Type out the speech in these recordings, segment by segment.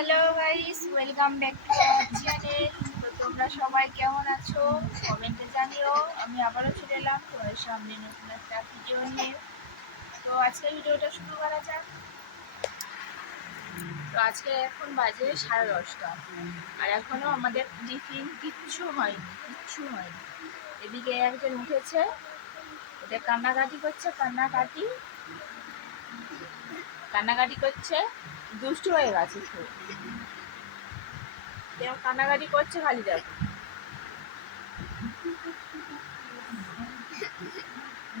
Hello guys, welcome back to our channel. তো তোমরা সবাই কেমন আছো কমেন্টে জানিও। আমি আবারও চলে এলাম তোমাদের সামনে নতুন একটা ভিডিও নিয়ে। তো আজকের ভিডিওটা শুরু করা যাক। তো আজকে এখন বাজে 10:30, আর এখনো আমাদের টিফিন কিচ্ছু হয়নি। এদিকে একজন উঠেছে, ওদের কান্নাকাটি করছে, দুষ্টু হয়ে গেছে খুব। কান্নাকাটি করছে খালি দেখো।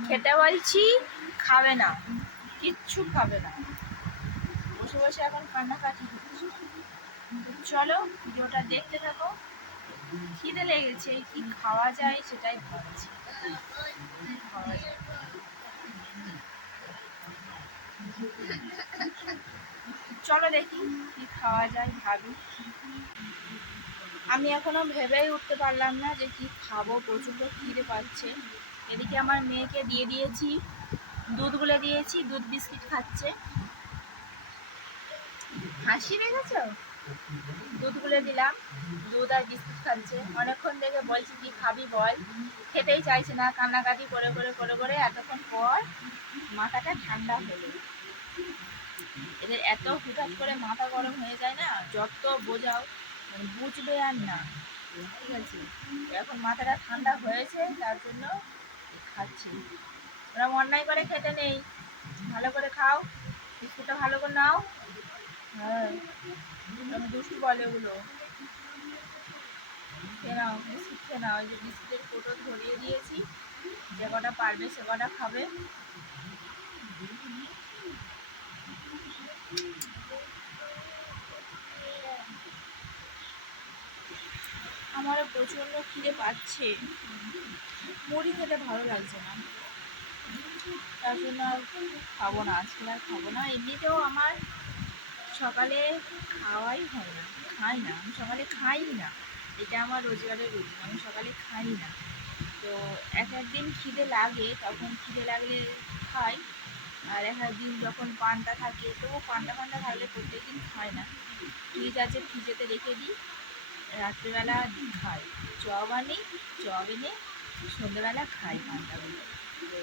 খেতে বলছি, খাবে না, কিচ্ছু খাবে না, বসে বসে এখন কান্নাকাটি করছে। চলো ভিডিওটা দেখতে থাকো। খিদে লেগেছে, কি খাওয়া যায় সেটাই ভাবছি। চলো দেখি কি খাওয়া যায়, ভাবি। আমি এখনো ভেবেই উঠতে পারলাম না যে কি খাবো, প্রচণ্ড খিদে পাচ্ছে। এদিকে আমার মেয়েকে দিয়ে দিয়েছি, দুধ গুলে দিয়েছি, দুধ বিস্কিট খাচ্ছে। হাসি দেখেছো? দুধ গুলে দিলাম, দুধ আর বিস্কুট খাচ্ছে। অনেকক্ষণ থেকে বলছি কি খাবি বল, খেতেই চাইছে না, কান্নাকাটি করে করে করে করে এতক্ষণ পর মাথাটা ঠান্ডা হলো। এদের এত হুটহাট করে মাথা গরম হয়ে যায় না, যত বোঝাও বুঝবে আর না। ঠিক আছে, এখন মাথাটা ঠান্ডা হয়েছে, তার জন্য খাচ্ছি। ওরা অন্যায় করে খেতে নেই, ভালো করে খাও, বিস্কুটটা ভালো করে নাও। হ্যাঁ, দুষ্টু বলে ওগুলো। খেয়ে নাও, বিস্কুট খেয়ে নাও। ওই যে বিস্কুটের কোটো ধরিয়ে দিয়েছি, যে কটা পারবে সে কটা খাবে। আমারও প্রচণ্ড খিদে পাচ্ছে, মুড়ি খেতে ভালো লাগছে না, তার জন্য আর খাবো না, আজকে আর খাবো না। এমনিতেও আমার সকালে খাওয়াই হয় না, আমি সকালে খাই না। এটা আমার রোজগারের রুটিন, আমি সকালে খাই না। তো এক একদিন খিদে লাগে, তখন খিদে লাগলে খাই। আর এক একদিন যখন পান্তা থাকে, তবু পান্তা থাকলে প্রত্যেকদিন খাই না। ফ্রিজ আছে, ফ্রিজেতে রেখে দিই, রাত্রিবেলা খাই। চপ এনে সন্ধ্যেবেলা খাই পান্তাগুলো। তো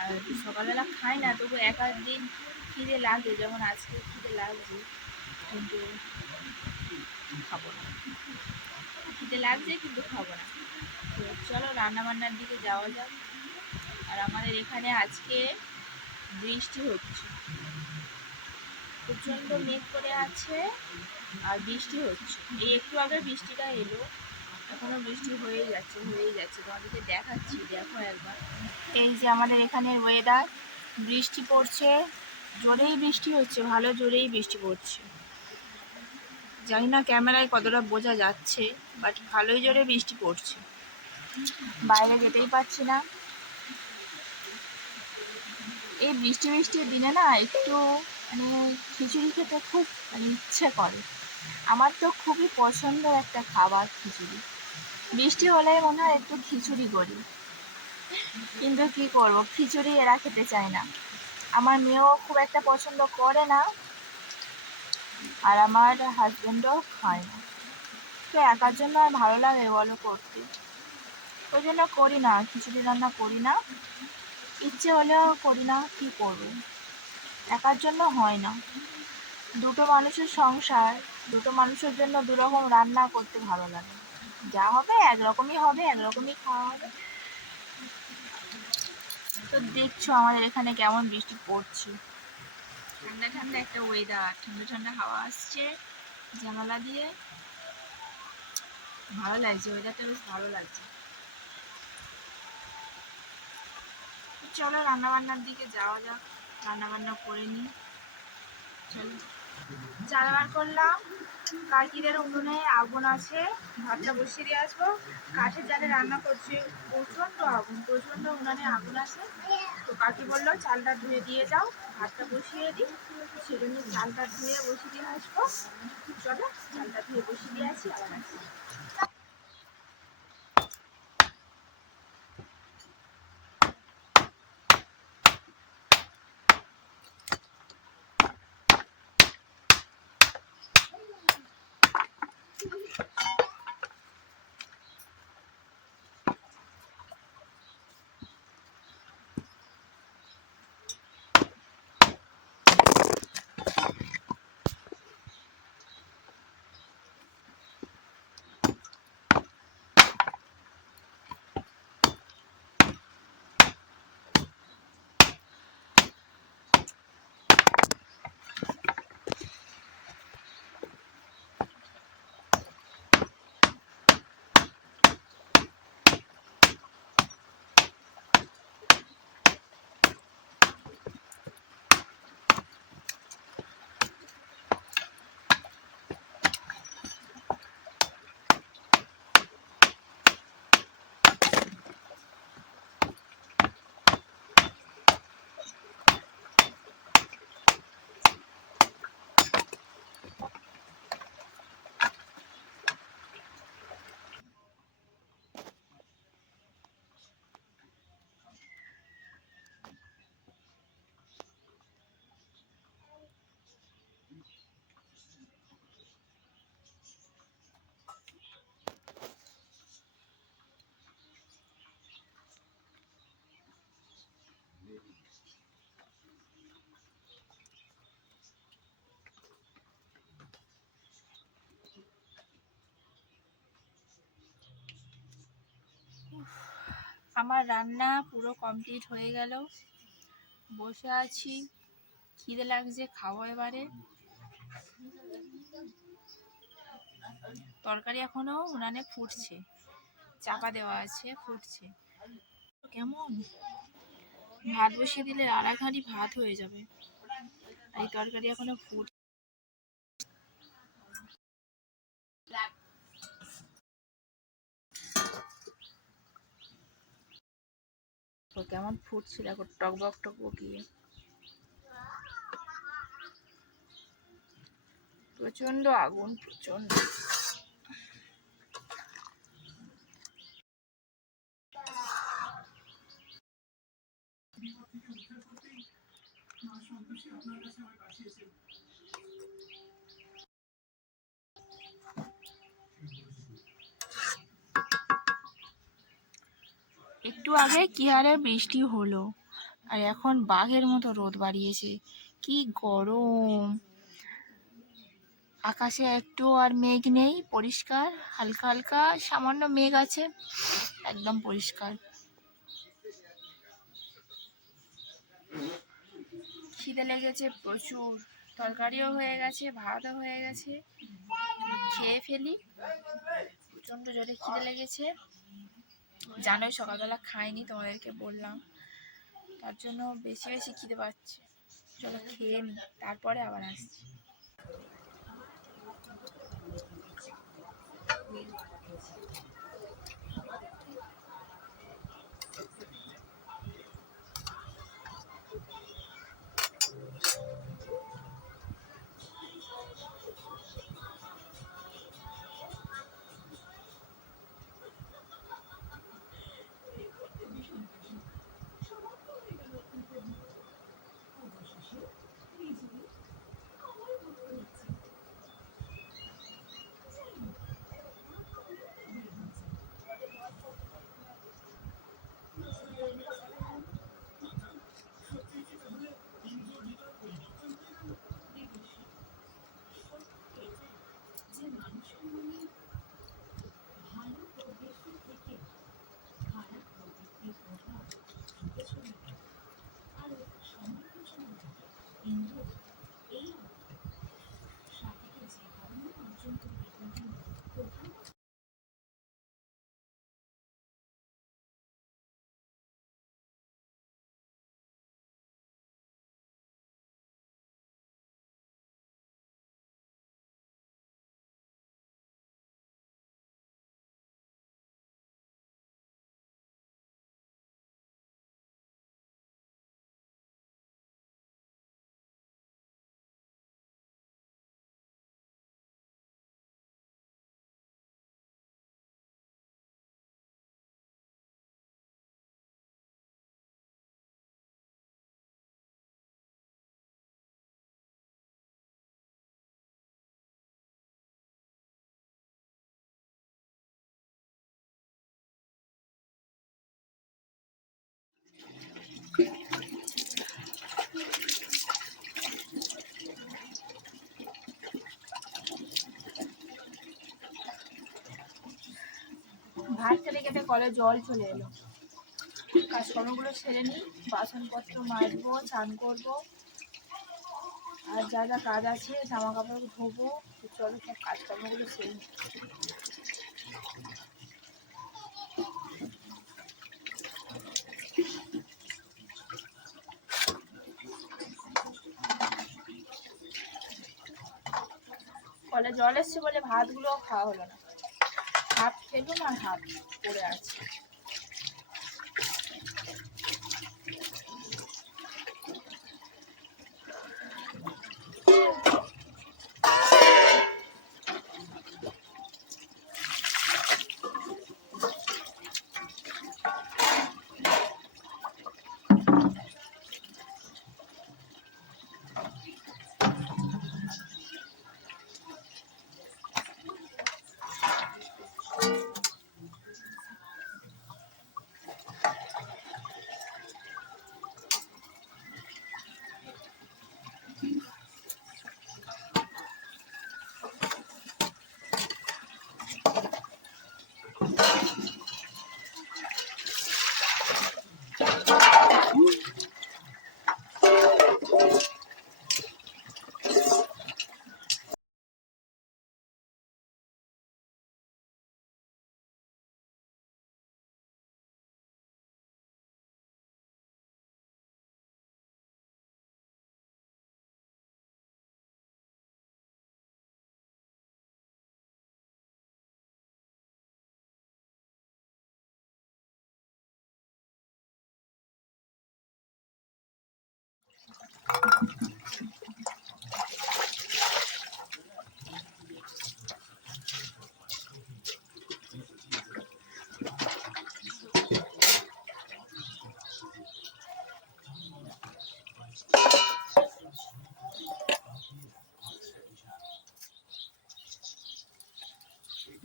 আর সকালবেলা খাই না, তবু এক দিন খিদে লাগে, যেমন আজকে খিদে লাগছে, কিন্তু খাবো না। খিদে লাগছে কিন্তু খাবো না। তো চলো রান্নাবান্নার দিকে যাওয়া যাক। আর আমাদের এখানে আজকে বৃষ্টি হচ্ছে, প্রচণ্ড মেঘ করে আছে, আর বৃষ্টি হচ্ছে। এই একটু আগে বৃষ্টিটা এলো, এখনো বৃষ্টি হয়েই যাচ্ছে। তোমাদেরকে দেখাচ্ছি, দেখো একবার। এই যে আমাদের এখানের ওয়েদার, বৃষ্টি পড়ছে, জোরেই বৃষ্টি হচ্ছে, ভালো জোরেই বৃষ্টি পড়ছে। জানি না ক্যামেরায় কতটা বোঝা যাচ্ছে, বাট ভালোই জোরে বৃষ্টি পড়ছে। বাইরে যেতেই পারছি না। এই বৃষ্টির দিনে না একটু খিচুড়ি খেতে খুব ইচ্ছে করে। আমার তো খুবই পছন্দের একটা খাবার খিচুড়ি। বৃষ্টি হলে মনে হয় একটু খিচুড়ি করি, কিন্তু কি করব, খিচুড়ি এরা খেতে চায় না। আমার মেয়েও খুব একটা পছন্দ করে না, আর আমার হাজবেন্ডও খায় না। তো একার জন্য আর ভালো লাগে বলো করতে? ওই জন্য করি না, খিচুড়ি রান্না করি না। ইচ্ছে হলেও করি না, কি করব, একার জন্য হয় না। দুটো মানুষের সংসার, দুটো মানুষের জন্য দুরকম রান্না করতে ভালো লাগে। যা হবে একরকমই হবে, একরকমই খাওয়া হবে। তো দেখছো আমাদের এখানে কেমন বৃষ্টি পড়ছে, ঠান্ডা ঠান্ডা একটা ওয়েদার, ঠান্ডা ঠান্ডা হাওয়া আসছে জানালা দিয়ে, ভালো লাগছে, ওয়েদারটা বেশ ভালো লাগছে। চলো রান্নাবান্নার দিকে যাওয়া যাক, রান্নাবান্না করে নিই। চলো, চাল বার করলাম, কাকিদের উনুনে আগুন আছে, ভাতটা বসিয়ে দিয়ে আসবো। কাঠের জালে রান্না করছি, প্রচণ্ড উনানে আগুন আছে। তো কাকি বললো চালটা ধুয়ে দিয়ে যাও, ভাতটা বসিয়ে দিই, সেজন্য চালটা ধুয়ে বসিয়ে দিয়ে আসবো। চলো চালটা ধুয়ে বসিয়ে দিয়ে আসি, আবার আসি। আমার রান্না পুরো কমপ্লিট হয়ে গেল, বসে আছি, খিদে লাগছে, খাবো এবারে। তরকারি এখনো উনানে ফুটছে, চাপা দেওয়া আছে, ফুটছে। কেমন ভাত বসিয়ে দিলে আর এক হাঁড়ি ভাত হয়ে যাবে, এই তরকারি এখনো ফুটছে। কেমন ফুটছে দেখো, টকবক টকবকিয়ে, প্রচন্ড আগুন, প্রচন্ড। একটু আগে কি হারে বৃষ্টি হলো, আর এখন বাঘের মতো রোদ বাড়িয়েছে। কি গরম! আকাশে একটু আর মেঘ নেই, পরিষ্কার, হালকা হালকা সামান্য মেঘ আছে, একদম পরিষ্কার। খিদে লেগেছে প্রচুর, তরকারিও হয়ে গেছে, ভাতও হয়ে গেছে, খেয়ে ফেলি। প্রচন্ড জোরে খিদে লেগেছে, জানোই সকালবেলা খাইনি, তোমাদেরকে বললাম, তার জন্য বেশি বেশি খিদে পাচ্ছে। চলো খেয়ে নি, তারপরে আবার আসছি। ভাত খেতে খেতে কলে জল চলে এলো, কাজকর্মগুলো সেরে নিই, বাসনপত্র মাজবো, চান করবো, আর যা যা কাজ আছে, জামা কাপড় ধোবো। চলো সব কাজকর্মগুলো সেরে নিই। কলে জল এসছে বলে ভাতগুলো খাওয়া হলো না, হাফ খেলুম আর হাফ পড়ে আছে।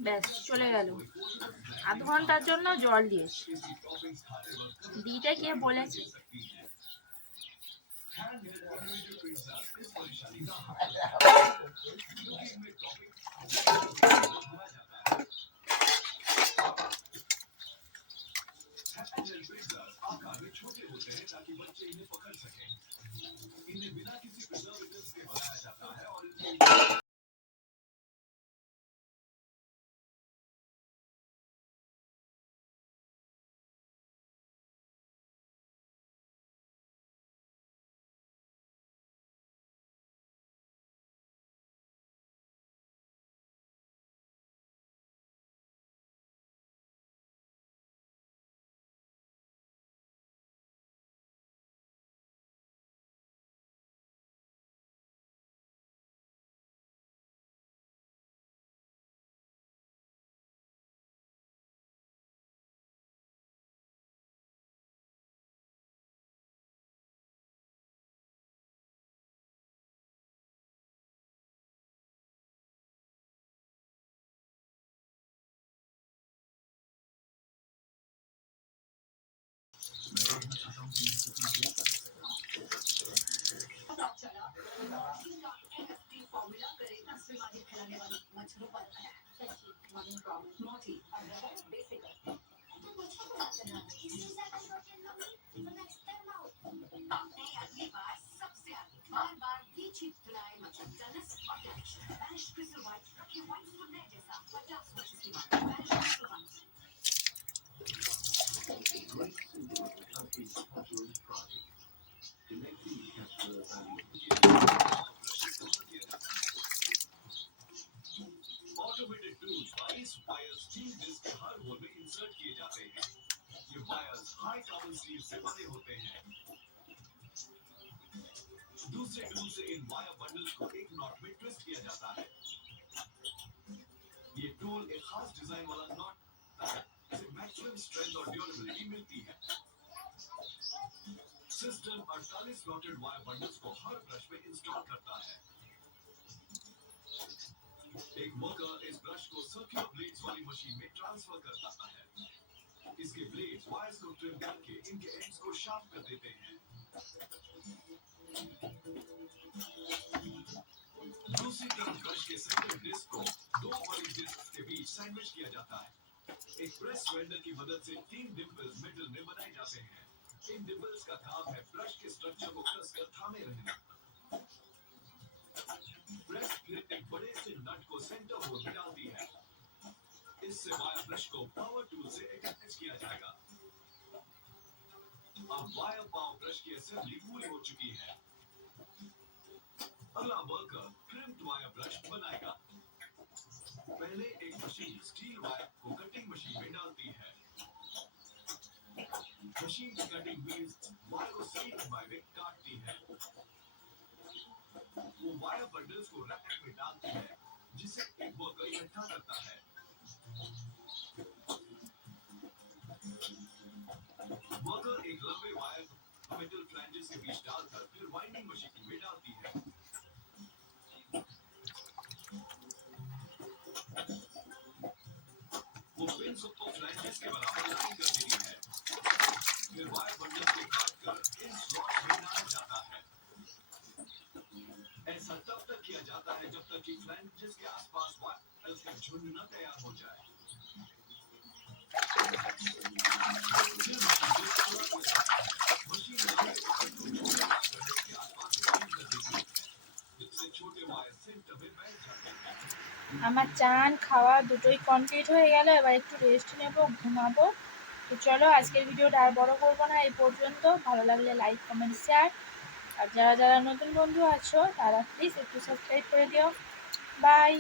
ব্যাস চলে গেল। আধ ঘন্টার জন্য জল দিয়েছি, দিতে কে বলেছে? Automated tools 22 wires steel disc के हर होल में इंसर्ट किए जाते हैं। ये वायर्स हाई कार्बन स्टील से बने होते हैं। दूसरे टूल से इन वायर बंडल्स को एक नॉट में ट्विस्ट किया जाता है। ये टूल एक खास डिजाइन वाला नॉट है जिसे मैक्सिमम स्ट्रेंथ और ड्यूरेबिलिटी मिलती है। सिस्टम 48 नॉटेड वायर बंडल्स को हर ब्रश में इंस्टॉल करता है। एक वर्कर इस ब्रश को सर्कुलर ब्लेड्स वाली मशीन में ट्रांसफर करता है। इसके ब्लेड्स वायर्स को ट्रिम करके इनके एंड्स को शार्प कर देते हैं। दूसरी तरफ ब्रश के सेंटर डिस्क को दो बड़ी डिस्क के बीच सैंडविच किया जाता है। एक प्रेस वेंडर की मदद से 3 डिंपल्स मेटल में बनाए जाते हैं। इन डिंपल्स का काम है ब्रश के स्ट्रक्चर को कसकर थामे रहना। प्रेस ग्रिप एक बड़े से नट को सेंटर होल में डालती है। इससे वायर ब्रश को पावर टूल से अटैच किया जाएगा। अब वायर पावर ब्रश की असेंबली पूरी हो चुकी है। अगला वर्कर क्रिम्ड वायर ब्रश बनाएगा। पहले एक मशीन स्टील वायर को कटिंग मशीन में डालती है। मशीन की कटिंग व्हील्स वायर को सही लंबाई में काटती है। वो वायर बंडल्स को रैक में डालती है जिसे एक वर्कर इकट्ठा करता है। वर्कर एक लंबे वायर मेटल फ्लैंजेस के बीच डालकर फिर वाइंडिंग मशीन में डालती है। वो पिंस को फ्लैंजेस के बराबर लाइन कर देती है। फिर वायर बंडल्स को काटकर इन स्लॉट्स में डाला जाता है। ऐसा तब तक किया जाता है जब तक कि फ्लैंजेस के आसपास वायर्स का झुंड न तैयार हो जाए। আমার চান খাওয়া দুটোই কমপ্লিট হয়ে গেল, এবার একটু রেস্ট নেব, ঘুমাবো। তো চলো আজকের ভিডিওটা আর বড় করবো না, এই পর্যন্ত। ভালো লাগলে লাইক কমেন্ট শেয়ার, আর যারা যারা নতুন বন্ধু আছো তারা প্লিজ একটু সাবস্ক্রাইব করে দিও। বাই।